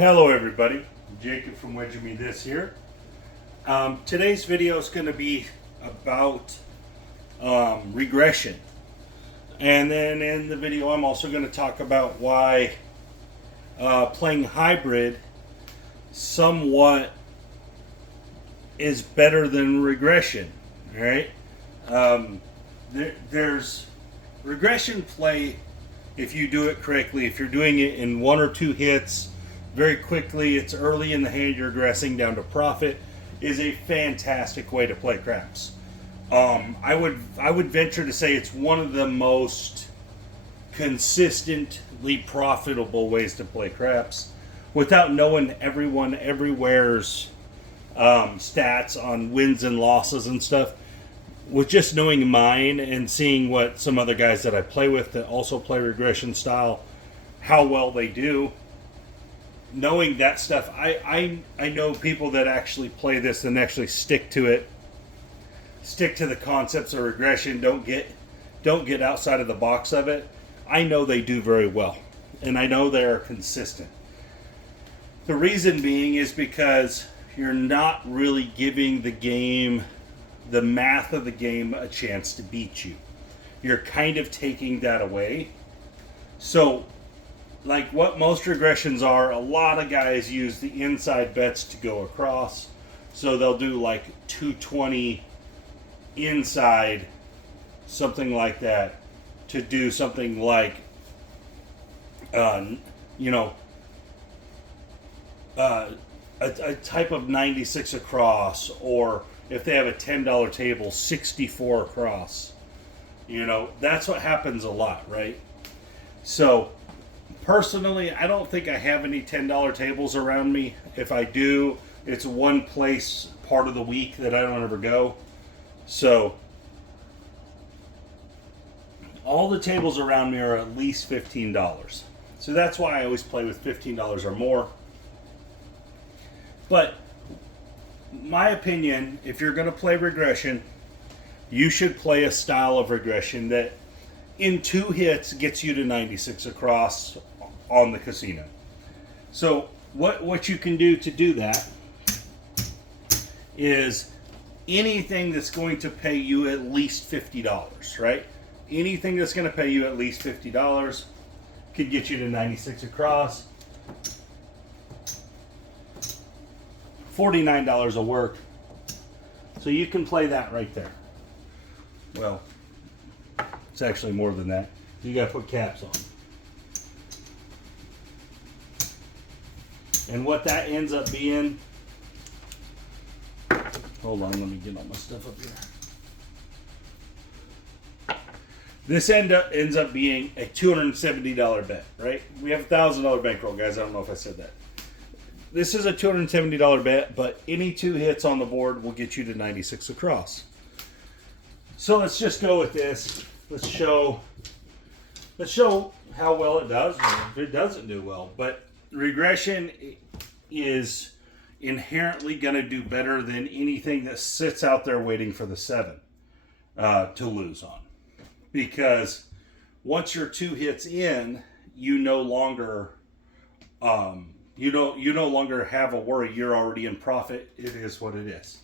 Hello everybody, Jacob from Wedging Me This here. Today's video is going to be about regression. And then in the video I'm also going to talk about why playing hybrid somewhat is better than regression. Alright? There's regression play if you do it correctly. If you're doing it in one or two hits very quickly, it's early in the hand, you're regressing down to profit, is a fantastic way to play craps. I would venture to say it's one of the most consistently profitable ways to play craps without knowing everyone everywhere's stats on wins and losses and stuff. With just knowing mine and seeing what some other guys that I play with that also play regression style, how well they do, knowing that stuff, I know people that actually play this and actually stick to it, stick to the concepts of regression, don't get outside of the box of it. I know they do very well, and I know they are consistent. The reason being is because you're not really giving the game, the math of the game, a chance to beat you. You're kind of taking that away. So like what most regressions are, a lot of guys use the inside bets to go across. So they'll do like 220 inside, something like that, to do something like, a type of 96 across, or if they have a $10 table, 64 across. That's what happens a lot, right? So personally, I don't think I have any $10 tables around me. If I do, it's one place part of the week that I don't ever go. So all the tables around me are at least $15. So that's why I always play with $15 or more. But my opinion, if you're going to play regression, you should play a style of regression that in two hits gets you to 96 across on the casino. So what you can do to do that is anything that's going to pay you at least $50, right? Anything that's going to pay you at least $50 could get you to 96 across. $49 will work. So you can play that right there. Well, it's actually more than that. You got to put caps on. And what that ends up being, hold on, let me get all my stuff up here. This ends up being a $270 bet, right? We have a $1,000 bankroll, guys. I don't know if I said that. This is a $270 bet, but any two hits on the board will get you to 96 across. So let's just go with this. Let's show how well it does, or if it doesn't do well. But regression is inherently going to do better than anything that sits out there waiting for the 7 to lose on. Because once you're two hits in, you no longer you no longer have a worry. You're already in profit. It is what it is.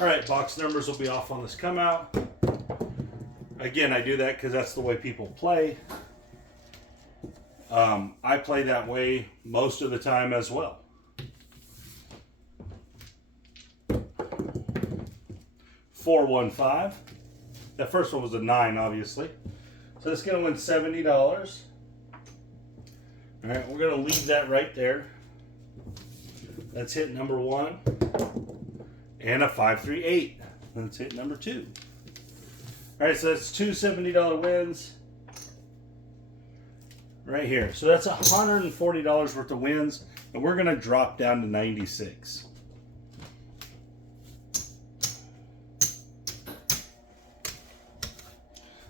All right, box numbers will be off on this come out. Again, I do that because that's the way people play. I play that way most of the time as well. $415. That first one was a 9, obviously. So it's going to win $70. All right, we're going to leave that right there. That's hit number 1. And a 538. That's hit number 2. All right, so that's two $70 wins right here. So that's $140 worth of wins, and we're going to drop down to 96.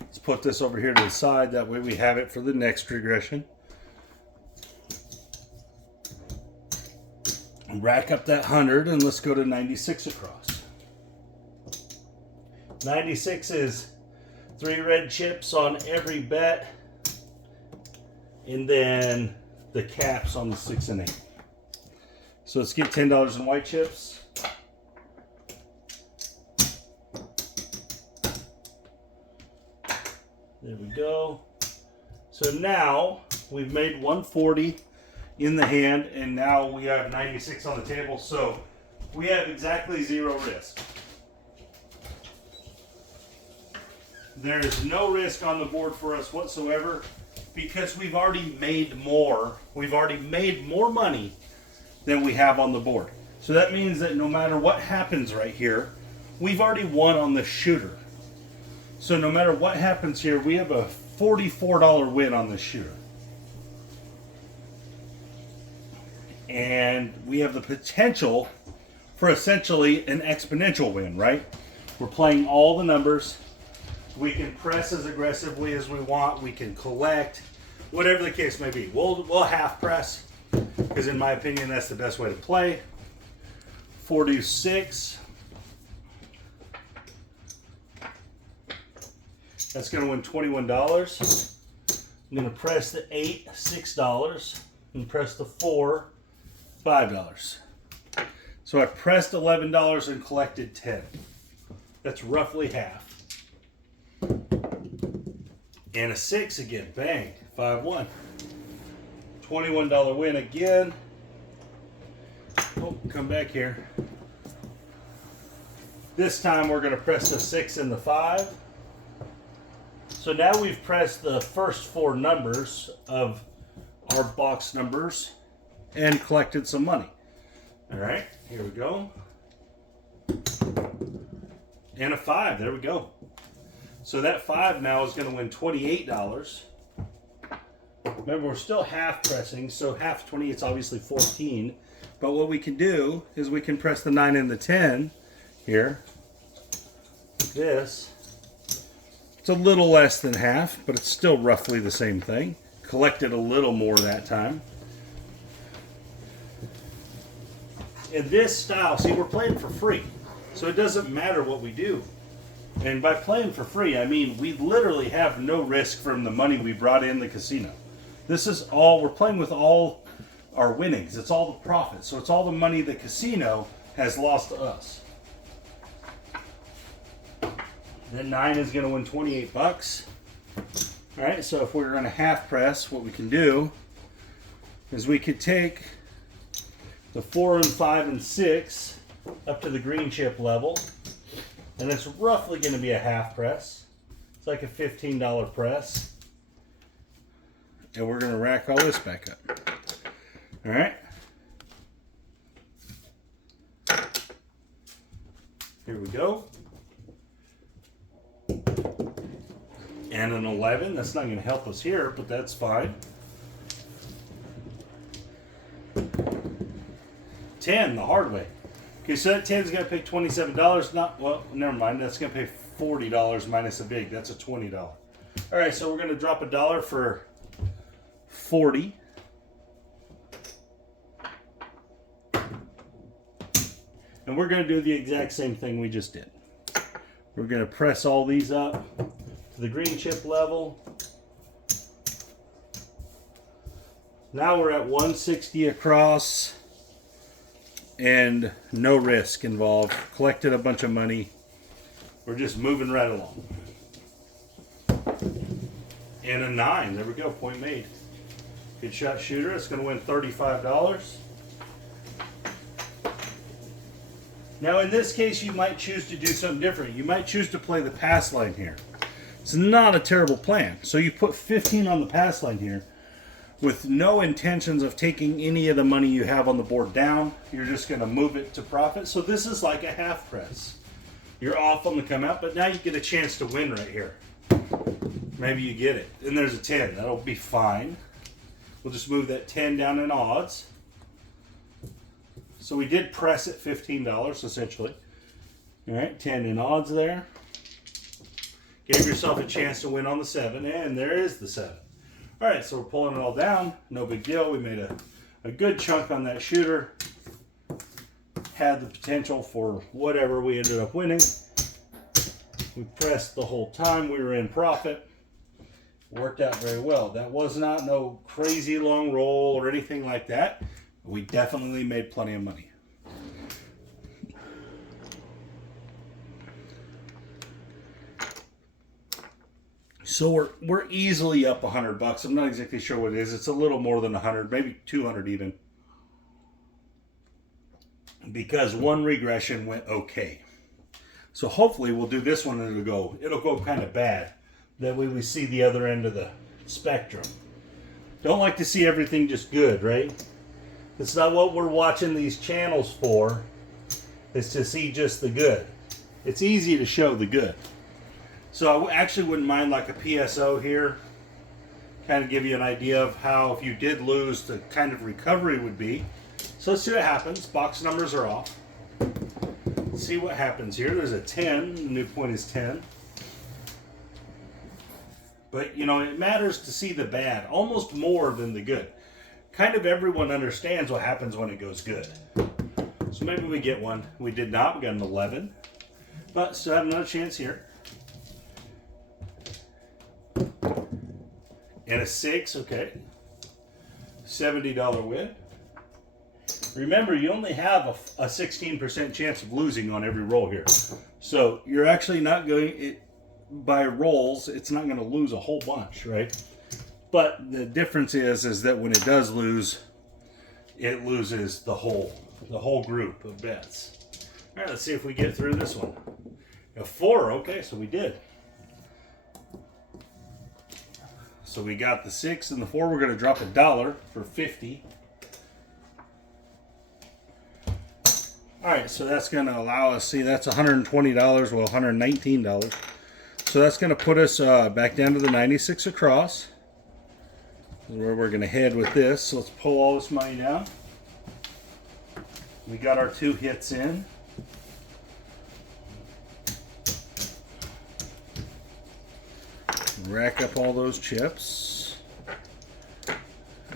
Let's put this over here to the side. That way we have it for the next regression. Rack up that 100, and let's go to 96 across. 96 is 3 red chips on every bet, and then the caps on the 6 and 8. So let's get $10 in white chips. There we go. So now we've made 140 in the hand, and now we have 96 on the table. So we have exactly 0 risk. There is no risk on the board for us whatsoever because we've already made more. We've already made more money than we have on the board. So that means that no matter what happens right here, we've already won on the shooter. So no matter what happens here, we have a $44 win on the shooter. And we have the potential for essentially an exponential win, right? We're playing all the numbers. We can press as aggressively as we want. We can collect, whatever the case may be. We'll half press, because in my opinion, that's the best way to play. 46. That's going to win $21. I'm going to press the 8, $6, and press the 4, $5. So I pressed $11 and collected 10. That's roughly half. And a 6 again, bang, 5-1. $21 win again. Oh, come back here. This time we're going to press the 6 and the 5. So now we've pressed the first 4 numbers of our box numbers and collected some money. All right, here we go. And a 5, there we go. So that 5 now is going to win $28. Remember, we're still half pressing, so half 28 is obviously 14. But what we can do is we can press the 9 and the 10 here. This. It's a little less than half, but it's still roughly the same thing. Collected a little more that time. In this style, see, we're playing for free. So it doesn't matter what we do. And by playing for free, I mean we literally have no risk from the money we brought in the casino. This is all, we're playing with all our winnings. It's all the profit. So it's all the money the casino has lost to us. Then 9 is going to win 28 bucks. All right, so if we're going to half press, what we can do is we could take the 4 and 5 and 6 up to the green chip level. And it's roughly going to be a half press. It's like a $15 press. And we're going to rack all this back up. All right. Here we go. And an 11. That's not going to help us here, but that's fine. 10, the hard way. Okay, so that 10 is going to pay $27. Not, well, never mind. That's going to pay $40 minus a big. That's a $20. All right, so we're going to drop $1 for 40. And we're going to do the exact same thing we just did. We're going to press all these up to the green chip level. Now we're at 160 across. And no risk involved. Collected a bunch of money. We're just moving right along. And a 9. There we go. Point made. Good shot shooter. It's going to win $35. Now in this case, you might choose to do something different. You might choose to play the pass line here. It's not a terrible plan. So you put 15 on the pass line here, with no intentions of taking any of the money you have on the board down. You're just going to move it to profit. So this is like a half press. You're off on the come out, but now you get a chance to win right here. Maybe you get it. And there's a 10. That'll be fine. We'll just move that 10 down in odds. So we did press at $15 essentially. All right, 10 in odds there. Gave yourself a chance to win on the 7, and there is the 7. All right, so we're pulling it all down. No big deal. We made a good chunk on that shooter. Had the potential for whatever we ended up winning. We pressed the whole time. We were in profit. Worked out very well. That was not no crazy long roll or anything like that. We definitely made plenty of money. So we're easily up $100. I'm not exactly sure what it is. It's a little more than 100, maybe 200 even. Because one regression went okay. So hopefully we'll do this one and it'll go kind of bad. That way we see the other end of the spectrum. Don't like to see everything just good, right? It's not what we're watching these channels for. It's to see just the good. It's easy to show the good. So I actually wouldn't mind like a PSO here. Kind of give you an idea of how, if you did lose, the kind of recovery would be. So let's see what happens. Box numbers are off. Let's see what happens here. There's a 10. The new point is 10. But, you know, it matters to see the bad almost more than the good. Kind of everyone understands what happens when it goes good. So maybe we get one. We did not. We got an 11. But still have another chance here. And a 6. Okay. $70 win. Remember, you only have a 16% chance of losing on every roll here. So you're actually not going... by rolls, it's not going to lose a whole bunch, right? But the difference is that when it does lose, it loses the whole group of bets. All right, let's see if we get through this one. A 4, okay, so we did. So we got the 6 and the 4. We're going to drop $1 for 50. All right, so that's going to allow us, see, that's $120, well, $119. So that's going to put us back down to the 96 across. Is where we're going to head with this. So let's pull all this money down. We got our 2 hits in. Rack up all those chips.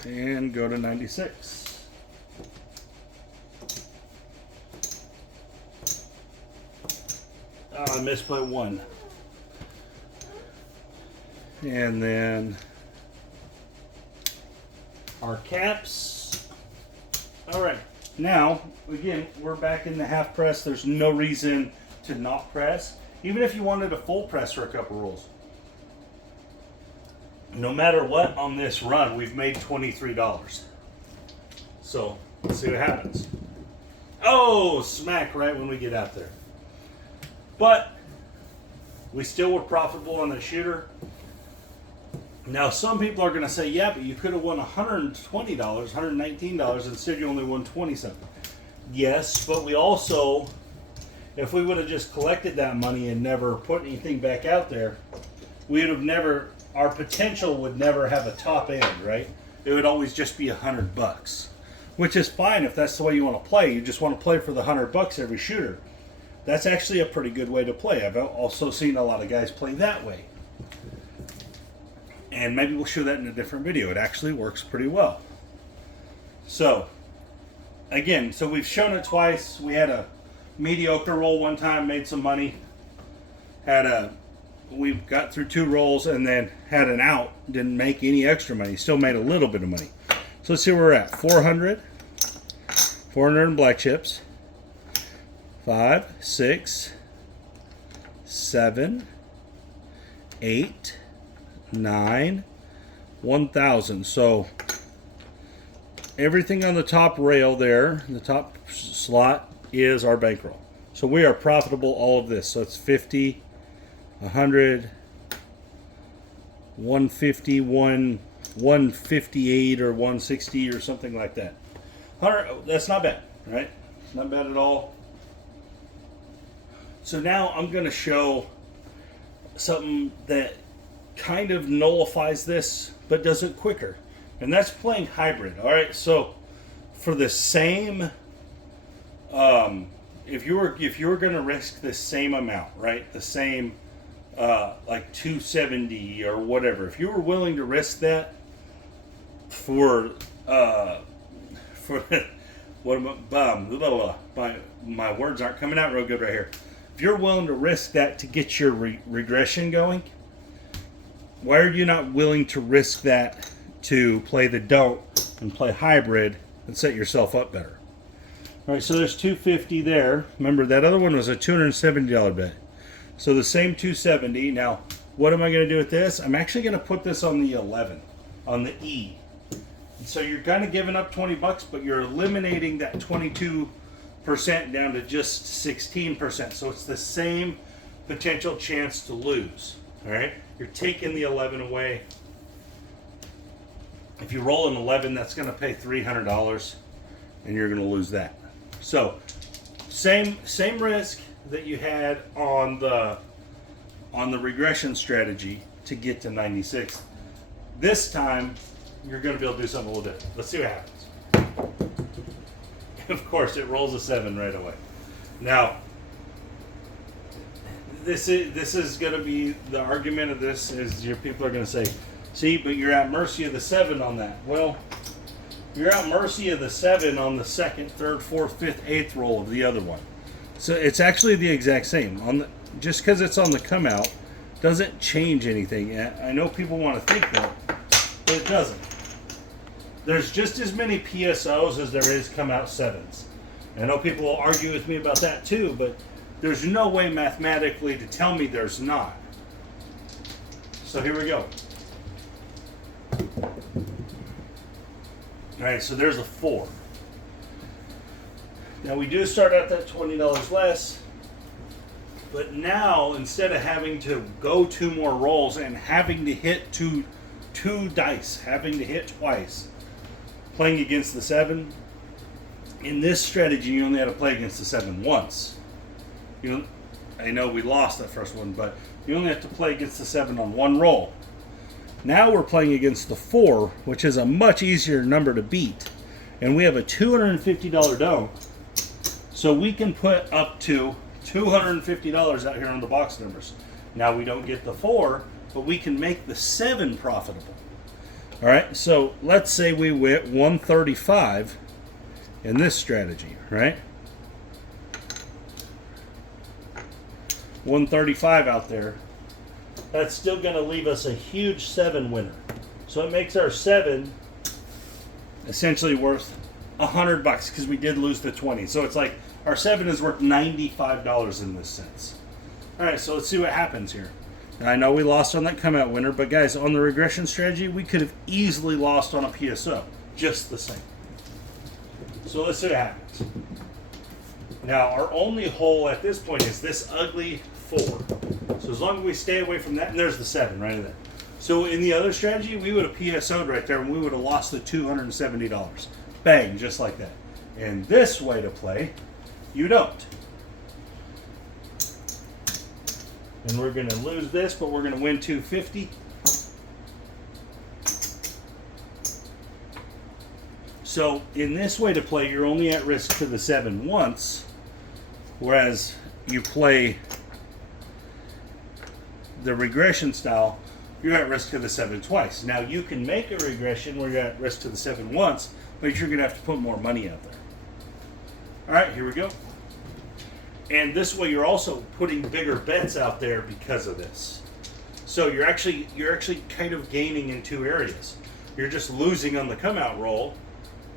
And go to 96. Oh, I missed by 1. And then our caps. All right, now again we're back in the half press. There's no reason to not press, even if you wanted a full press for a couple rolls. No matter what, on this run we've made $23. So let's see what happens. Oh, smack right when we get out there. But we still were profitable on the shooter. Now, some people are going to say, yeah, but you could have won $120, $119, instead you only won 20-something. Yes, but we also, if we would have just collected that money and never put anything back out there, we would have never, our potential would never have a top end, right? It would always just be $100, which is fine if that's the way you want to play. You just want to play for the $100 every shooter. That's actually a pretty good way to play. I've also seen a lot of guys play that way. And maybe we'll show that in a different video. It actually works pretty well. So, again, so we've shown it twice. We had a mediocre roll one time, made some money. We got through 2 rolls and then had an out. Didn't make any extra money. Still made a little bit of money. So let's see where we're at. 400. 400 in black chips. 5, 6, 7, 8, 9, 1,000. So everything on the top rail there, the top slot, is our bankroll. So we are profitable all of this. So it's 50, 100, 150, 158 or 160 or something like that. 100, that's not bad, right? Not bad at all. So now I'm going to show something that kind of nullifies this, but does it quicker. And that's playing hybrid. All right, so for the same, if you were going to risk the same amount, right, the same, like 270 or whatever, if you were willing to risk that for what my words aren't coming out real good right here. If you're willing to risk that to get your regression going, why are you not willing to risk that to play the don't and play hybrid and set yourself up better. All right, so there's 250 there. Remember, that other one was a $270 bet. So the same 270. Now, what am I going to do with this? I'm actually going to put this on the 11, on the E. And so you're kind of giving up 20 bucks, but you're eliminating that 22% down to just 16%. So it's the same potential chance to lose. All right, you're taking the 11 away. If you roll an 11, that's going to pay $300, and you're going to lose that. So, same risk that you had on the regression strategy to get to 96. This time, you're going to be able to do something a little different. Let's see what happens. Of course, it rolls a 7 right away. Now, this is going to be the argument of this is your people are going to say, see, but you're at mercy of the 7 on that. Well, you're at mercy of the 7 on the second, third, fourth, fifth, eighth roll of the other one. So it's actually the exact same. Just because it's on the come out doesn't change anything. I know people want to think that, but it doesn't. There's just as many PSOs as there is come out 7s. I know people will argue with me about that too, but there's no way mathematically to tell me there's not. So here we go. All right, so there's a 4. Now we do start out that $20 less, but now instead of having to go 2 more rolls and having to hit two dice, having to hit twice, playing against the 7, in this strategy you only have to play against the 7 once. I know we lost that first one, but you only have to play against the 7 on 1 roll. Now we're playing against the 4, which is a much easier number to beat. And we have a $250 dome. So we can put up to $250 out here on the box numbers. Now we don't get the 4, but we can make the 7 profitable. All right, so let's say we went 135 in this strategy, right? 135 out there. That's still going to leave us a huge 7 winner. So it makes our 7 essentially worth $100 because we did lose the 20. So it's like our 7 is worth $95 in this sense. All right, so let's see what happens here. Now, I know we lost on that come out winner, but guys, on the regression strategy, we could have easily lost on a PSO, just the same. So let's see what happens. Now, our only hole at this point is this ugly 4. So as long as we stay away from that, and there's the 7 right there. So in the other strategy, we would have PSO'd right there, and we would have lost the $270. Bang, just like that. And this way to play, you don't. And we're going to lose this, but we're going to win $250. So in this way to play, you're only at risk to the 7 once, whereas you play the regression style, you're at risk to the 7 twice. Now you can make a regression where you're at risk to the 7 once, but you're going to have to put more money out there. All right, here we go. And this way you're also putting bigger bets out there because of this. So you're actually kind of gaining in 2 areas. You're just losing on the come out roll,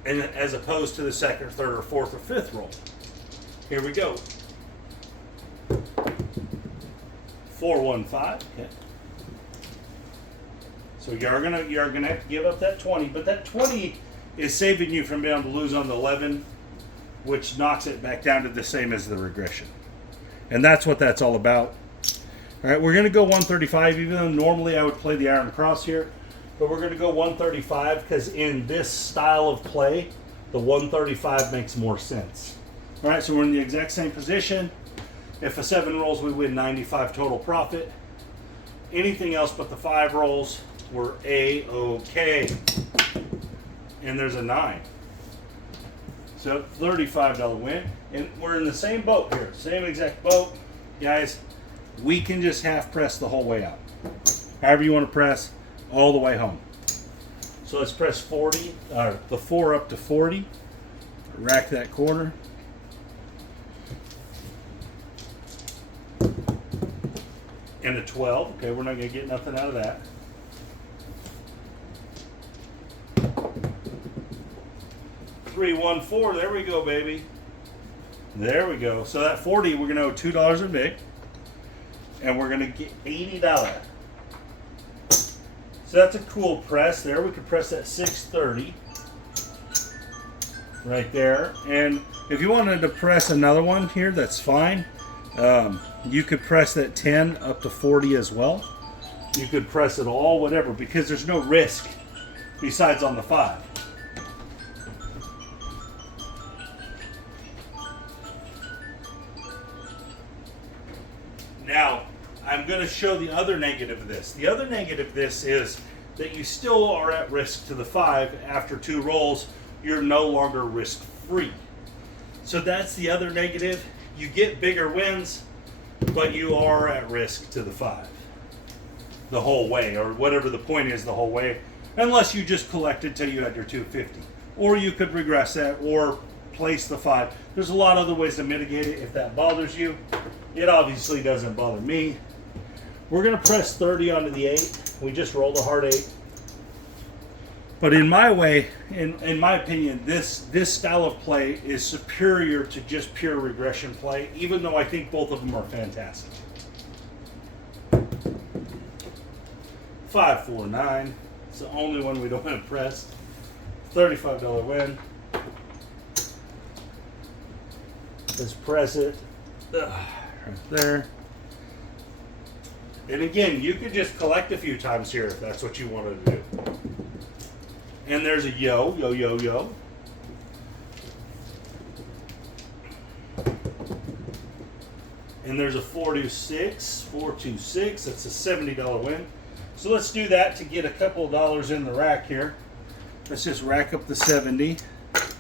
and as opposed to the second, third, or fourth, or fifth roll. Here we go. 415. Okay. So you're gonna have to give up that 20, but that 20 is saving you from being able to lose on the 11, which knocks it back down to the same as the regression. And that's what that's all about. All right, we're gonna go 135, even though normally I would play the Iron Cross here, but we're gonna go 135 because in this style of play, the 135 makes more sense. All right, so we're in the exact same position. If a 7 rolls, we win 95 total profit. Anything else but the 5 rolls, we're A-OK. And there's a 9. So $35 win. And we're in the same boat here. Same exact boat. Guys, we can just half press the whole way out. However you want to press, all the way home. So let's press 40, the 4 up to 40. Rack that corner. And a 12. Okay, we're not going to get nothing out of that. 314. There we go, baby. There we go. So that 40, we're gonna owe $2 in VIC, and we're gonna get $80. So that's a cool press there. We could press that 630 right there. And if you wanted to press another one here, that's fine. You could press that 10 up to 40 as well. You could press it all, whatever, because there's no risk besides on the 5. Now, I'm going to show the other negative of this. The other negative of this is that you still are at risk to the 5. After 2 rolls, you're no longer risk-free. So that's the other negative. You get bigger wins, but you are at risk to the 5 the whole way, or whatever the point is the whole way, unless you just collected till you had your 250. Or you could regress that, or place the 5. There's a lot of other ways to mitigate it if that bothers you. It obviously doesn't bother me. We're going to press 30 onto the 8. We just rolled a hard 8. But in my way, in my opinion, this style of play is superior to just pure regression play, even though I think both of them are fantastic. 549. It's the only one we don't have pressed. $35 win. Let's press it. Right there. And again, you could just collect a few times here if that's what you wanted to do. And there's a yo. And there's a 426. That's a $70 win. So let's do that to get a couple of dollars in the rack here. Let's just rack up the 70. Let's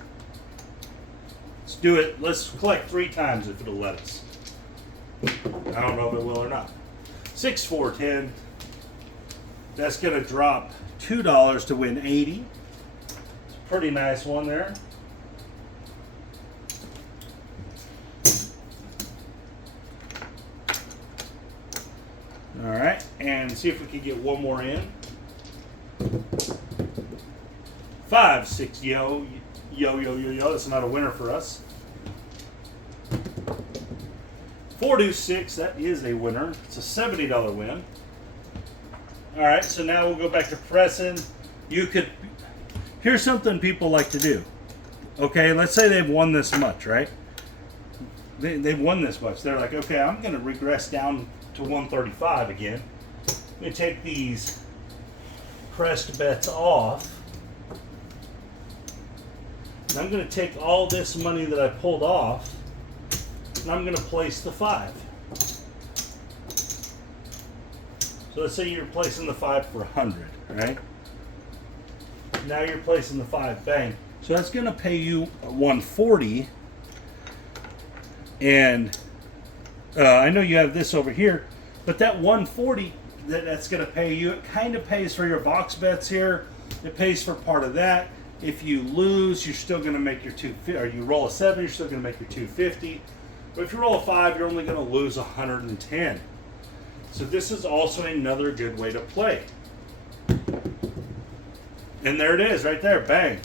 do it. Let's collect 3 times if it'll let us. I don't know if it will or not. 6, 4, 10. That's going to drop $2 to win 80. It's a pretty nice one there. All right, and see if we can get one more in. 5, 6, yo. That's not a winner for us. 426, that is a winner. It's a $70 win. All right, so now we'll go back to pressing. Here's something people like to do. Okay, let's say they've won this much, right? They've won this much. They're like, okay, I'm going to regress down to 135 again. Let me take these pressed bets off. And I'm going to take all this money that I pulled off, and I'm going to place the 5. So let's say you're placing the 5 for 100, right? Now you're placing the 5, bang. So that's going to pay you 140. And I know you have this over here, but that 140 that's going to pay you, it kind of pays for your box bets here. It pays for part of that. If you lose, you're still going to make your 250, or you roll a 7, you're still going to make your 250. But if you roll a 5, you're only going to lose 110. So this is also another good way to play. And there it is, right there, bang.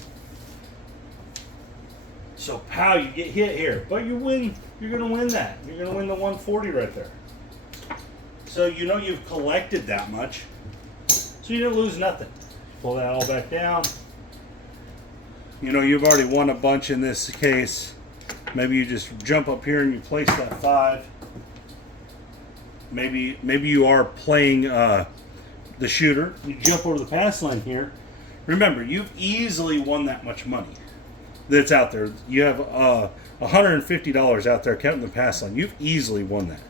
So pow, you get hit here, but you win. You're going to win that. You're going to win the 140 right there. So you know you've collected that much, so you didn't lose nothing. Pull that all back down. You know you've already won a bunch in this case. Maybe you just jump up here and you place that 5. Maybe you are playing the shooter. You jump over the pass line here. Remember, you've easily won that much money that's out there. You have $150 out there counting the pass line. You've easily won that.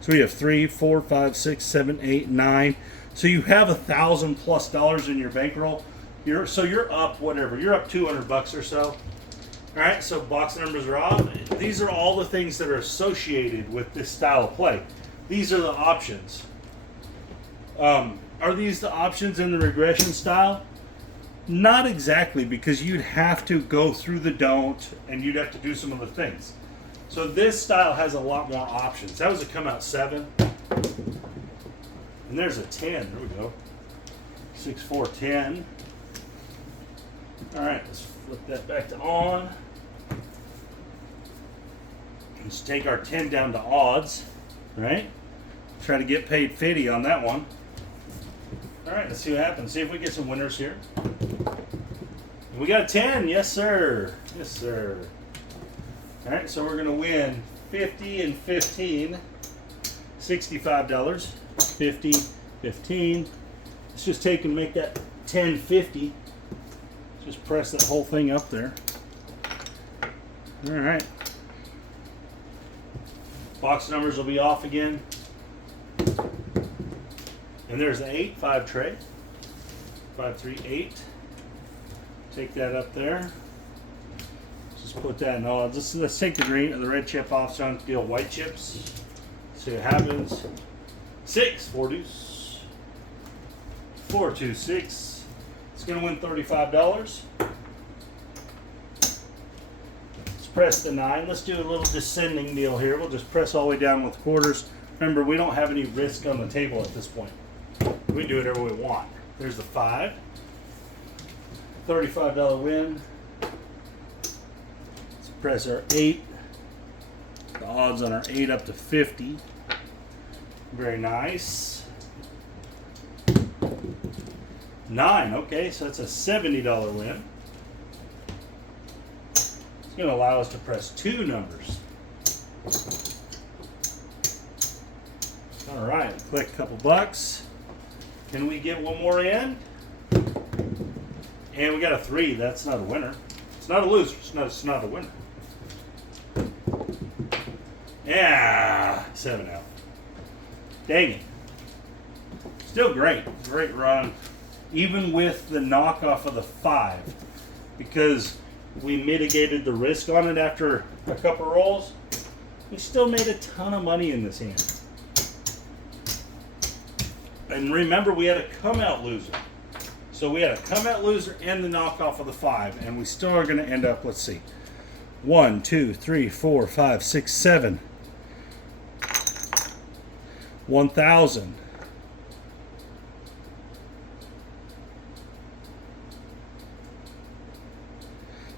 So we have 3, 4, 5, 6, 7, 8, 9. So you have $1,000+ in your bankroll. You're up whatever. You're up $200 or so. All right. So box numbers are off. These are all the things that are associated with this style of play. These are the options. Are these the options in the regression style? Not exactly, because you'd have to go through the don't, and you'd have to do some other things. So this style has a lot more options. That was a come out 7. And there's a 10. There we go. 6, 4, 10. All right, let's Flip that back to on. Let's take our 10 down to odds, right? Try to get paid 50 on that one. All right, let's see what happens. See if we get some winners here. We got a 10, yes sir, yes sir. All right, so we're gonna win 50 and 15, $65, 50, 15. Let's just take and make that 10.50. Just press that whole thing up there. All right. Box numbers will be off again. And there's the 8, 5 tray. 5, 3, 8. Take that up there. Just put that in all. Let's take the green or the red chip off so I don't deal white chips. See what happens. 6, 4 deuce. 4, 2, 6. It's going to win $35. Let's press the 9. Let's do a little descending deal here. We'll just press all the way down with quarters. Remember, we don't have any risk on the table at this point. We can do whatever we want. There's the 5. $35 win. Let's press our 8. The odds on our 8 up to 50. Very nice. 9. Okay, so that's a $70 win. It's going to allow us to press 2 numbers. All right, click a couple bucks. Can we get one more in? And we got a 3. That's not a winner. It's not a loser. It's not a winner. Yeah, 7 out. Dang it. Still great. Great run. Even with the knockoff of the 5. Because we mitigated the risk on it after a couple rolls. We still made a ton of money in this hand. And remember, we had a come-out loser. So we had a come-out loser and the knockoff of the 5. And we still are going to end up, let's see, 1, 2, 3, 4, 5, 6, 7. 1,000.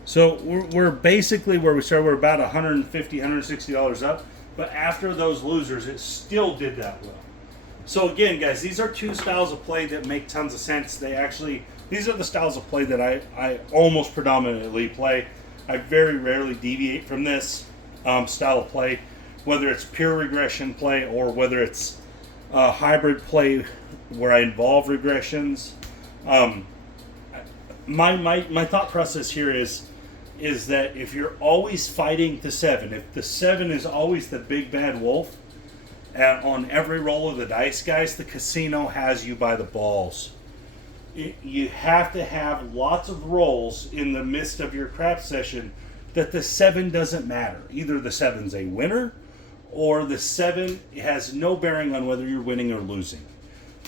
So we're basically where we started. We're about $150, $160 up. But after those losers, it still did that well. So again, guys, these are two styles of play that make tons of sense. These are the styles of play that I almost predominantly play. I very rarely deviate from this style of play, whether it's pure regression play or whether it's hybrid play where I involve regressions. My thought process here is that if you're always fighting the 7, if the 7 is always the big bad wolf, and on every roll of the dice, guys, the casino has you by the balls. You have to have lots of rolls in the midst of your craps session that the 7 doesn't matter. Either the 7's a winner or the 7 has no bearing on whether you're winning or losing.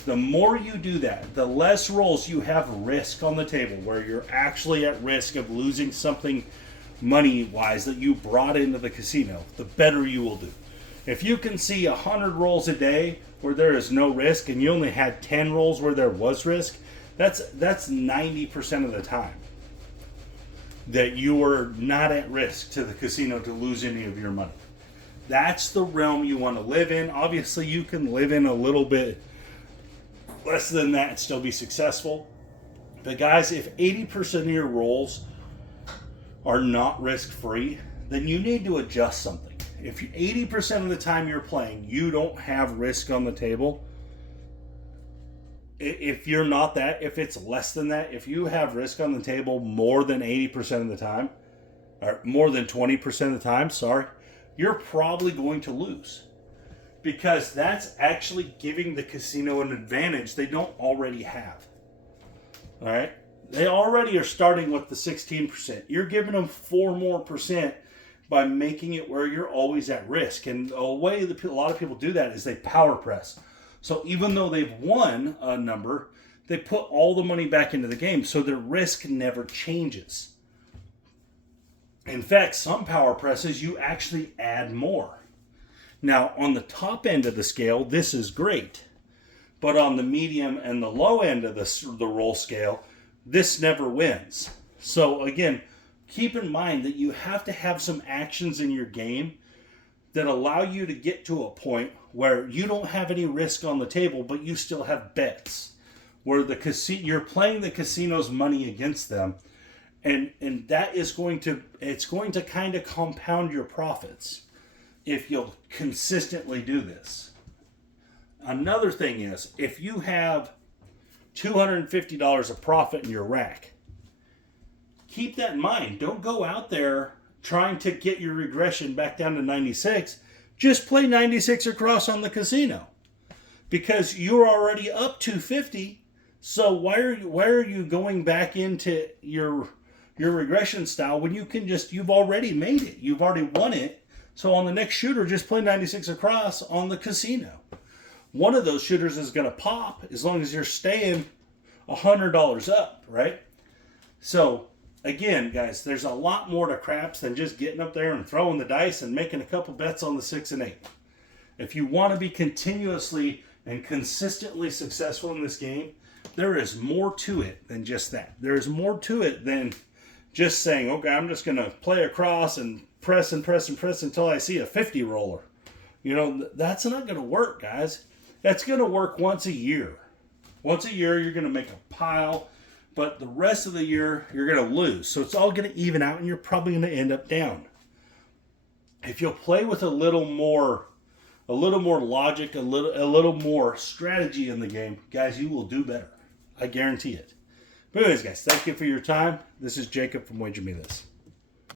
The more you do that, the less rolls you have risk on the table where you're actually at risk of losing something money-wise that you brought into the casino, the better you will do. If you can see 100 rolls a day where there is no risk and you only had 10 rolls where there was risk, that's 90% of the time that you are not at risk to the casino to lose any of your money. That's the realm you want to live in. Obviously, you can live in a little bit less than that and still be successful. But guys, if 80% of your rolls are not risk-free, then you need to adjust something. If 80% of the time you're playing, you don't have risk on the table. If you're not that, if it's less than that, if you have risk on the table more than 80% of the time, or more than 20% of the time, you're probably going to lose. Because that's actually giving the casino an advantage they don't already have. All right? They already are starting with the 16%. You're giving them 4 more percent by making it where you're always at risk. And the way a lot of people do that is they power press. So even though they've won a number, they put all the money back into the game, so their risk never changes. In fact, some power presses, you actually add more. Now, on the top end of the scale, this is great. But on the medium and the low end of the roll scale, this never wins. So again, keep in mind that you have to have some actions in your game that allow you to get to a point where you don't have any risk on the table, but you still have bets, where you're playing the casino's money against them, and that is going to kind of compound your profits if you'll consistently do this. Another thing is, if you have $250 of profit in your rack, keep that in mind. Don't go out there trying to get your regression back down to 96. Just play 96 across on the casino, because you're already up 250. So why are you going back into your regression style when you've already made it? You've already won it. So on the next shooter, just play 96 across on the casino. One of those shooters is going to pop as long as you're staying $100 up, right? So again, guys, there's a lot more to craps than just getting up there and throwing the dice and making a couple bets on the 6 and 8. If you want to be continuously and consistently successful in this game, there is more to it than just that. There is more to it than just saying, okay, I'm just going to play across and press and press and press until I see a 50 roller. You know, that's not going to work, guys. That's going to work once a year. Once a year, you're going to make a pile, but the rest of the year, you're going to lose. So it's all going to even out, and you're probably going to end up down. If you'll play with a little more logic, a little more strategy in the game, guys, you will do better. I guarantee it. But anyways, guys, thank you for your time. This is Jacob from Wager Me This.